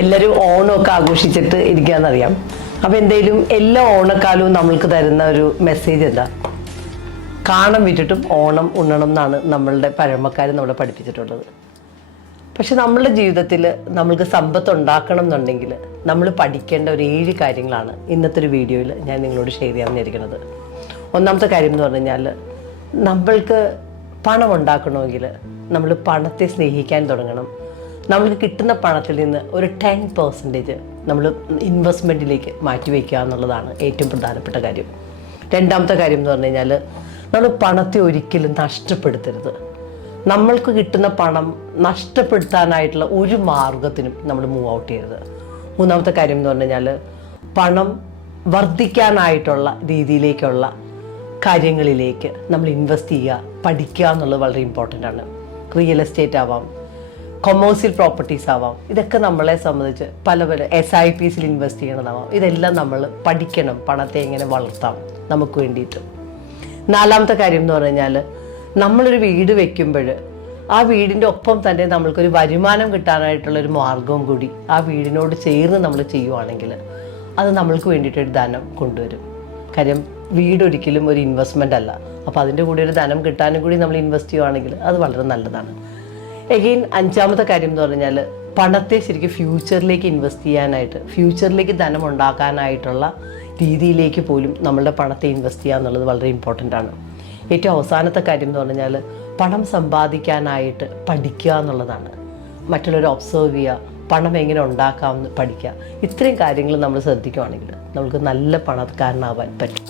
എല്ലാവരും ഓണമൊക്കെ ആഘോഷിച്ചിട്ട് ഇരിക്കാന്നറിയാം. അപ്പോൾ എന്തെങ്കിലും എല്ലാ ഓണക്കാലവും നമ്മൾക്ക് തരുന്ന ഒരു മെസ്സേജ് എന്താ? കാണം വിറ്റിട്ടും ഓണം ഉണ്ണണം എന്നാണ് നമ്മളുടെ പഴമക്കാർ നമ്മളെ പഠിപ്പിച്ചിട്ടുള്ളത്. പക്ഷെ നമ്മളുടെ ജീവിതത്തിൽ നമ്മൾക്ക് സമ്പത്ത് ഉണ്ടാക്കണം എന്നുണ്ടെങ്കിൽ നമ്മൾ പഠിക്കേണ്ട ഒരു 7 കാര്യങ്ങളാണ് ഇന്നത്തെ ഒരു വീഡിയോയിൽ ഞാൻ നിങ്ങളോട് ഷെയർ ചെയ്യാൻ വിചാരിക്കുന്നത്. ഒന്നാമത്തെ കാര്യം എന്ന് പറഞ്ഞു കഴിഞ്ഞാൽ, നമ്മൾക്ക് പണം ഉണ്ടാക്കണമെങ്കിൽ നമ്മൾ പണത്തെ സ്നേഹിക്കാൻ തുടങ്ങണം. നമ്മൾക്ക് കിട്ടുന്ന പണത്തിൽ നിന്ന് ഒരു 10% നമ്മൾ ഇൻവെസ്റ്റ്മെൻറ്റിലേക്ക് മാറ്റിവെക്കുക എന്നുള്ളതാണ് ഏറ്റവും പ്രധാനപ്പെട്ട കാര്യം. രണ്ടാമത്തെ കാര്യം എന്ന് പറഞ്ഞു കഴിഞ്ഞാൽ, നമ്മൾ പണത്തെ ഒരിക്കലും നഷ്ടപ്പെടുത്തരുത്. നമ്മൾക്ക് കിട്ടുന്ന പണം നഷ്ടപ്പെടുത്താനായിട്ടുള്ള ഒരു മാർഗത്തിനും നമ്മൾ മൂവ് ഔട്ട് ചെയ്യരുത്. മൂന്നാമത്തെ കാര്യം എന്ന് പറഞ്ഞു കഴിഞ്ഞാൽ, പണം വർദ്ധിക്കാനായിട്ടുള്ള രീതിയിലേക്കുള്ള കാര്യങ്ങളിലേക്ക് നമ്മൾ ഇൻവെസ്റ്റ് ചെയ്യുക, പഠിക്കുക എന്നുള്ളത് വളരെ ഇമ്പോർട്ടൻ്റ് ആണ്. റിയൽ എസ്റ്റേറ്റ് ആവാം, കൊമേഴ്സ്യൽ പ്രോപ്പർട്ടീസ് ആവാം, ഇതൊക്കെ നമ്മളെ സംബന്ധിച്ച് പല SIPസിൽ ഇൻവെസ്റ്റ് ചെയ്യണതാവാം. ഇതെല്ലാം നമ്മൾ പഠിക്കണം, പണത്തെ എങ്ങനെ വളർത്താം നമുക്ക് വേണ്ടിയിട്ട്. നാലാമത്തെ കാര്യം എന്ന് പറഞ്ഞു കഴിഞ്ഞാൽ, നമ്മളൊരു വീട് വെക്കുമ്പോൾ ആ വീടിൻ്റെ ഒപ്പം തന്നെ നമ്മൾക്കൊരു വരുമാനം കിട്ടാനായിട്ടുള്ളൊരു മാർഗവും കൂടി ആ വീടിനോട് ചേർന്ന് നമ്മൾ ചെയ്യുവാണെങ്കിൽ അത് നമ്മൾക്ക് വേണ്ടിയിട്ടൊരു ധനം കൊണ്ടുവരും. കാര്യം വീടൊരിക്കലും ഒരു ഇൻവെസ്റ്റ്മെൻ്റ് അല്ല. അപ്പോൾ അതിൻ്റെ കൂടെ ഒരു ധനം കിട്ടാനും കൂടി നമ്മൾ ഇൻവെസ്റ്റ് ചെയ്യുവാണെങ്കിൽ അത് വളരെ നല്ലതാണ്. എഗെയിൻ അഞ്ചാമത്തെ കാര്യം എന്ന് പറഞ്ഞാൽ, പണത്തെ ശരിക്കും ഫ്യൂച്ചറിലേക്ക് ഇൻവെസ്റ്റ് ചെയ്യാനായിട്ട്, ഫ്യൂച്ചറിലേക്ക് ധനം ഉണ്ടാക്കാനായിട്ടുള്ള രീതിയിലേക്ക് പോലും നമ്മളുടെ പണത്തെ ഇൻവെസ്റ്റ് ചെയ്യുക എന്നുള്ളത് വളരെ ഇമ്പോർട്ടൻ്റ് ആണ്. ഏറ്റവും അവസാനത്തെ കാര്യം എന്ന് പറഞ്ഞാൽ, പണം സമ്പാദിക്കാനായിട്ട് പഠിക്കുക എന്നുള്ളതാണ്. മറ്റുള്ളവരെ ഒബ്സർവ് ചെയ്യുക, പണം എങ്ങനെ ഉണ്ടാക്കാമെന്ന് പഠിക്കുക. ഇത്രയും കാര്യങ്ങൾ നമ്മൾ ശ്രദ്ധിക്കുകയാണെങ്കിൽ നമുക്ക് നല്ല പണക്കാരനാവാൻ പറ്റും.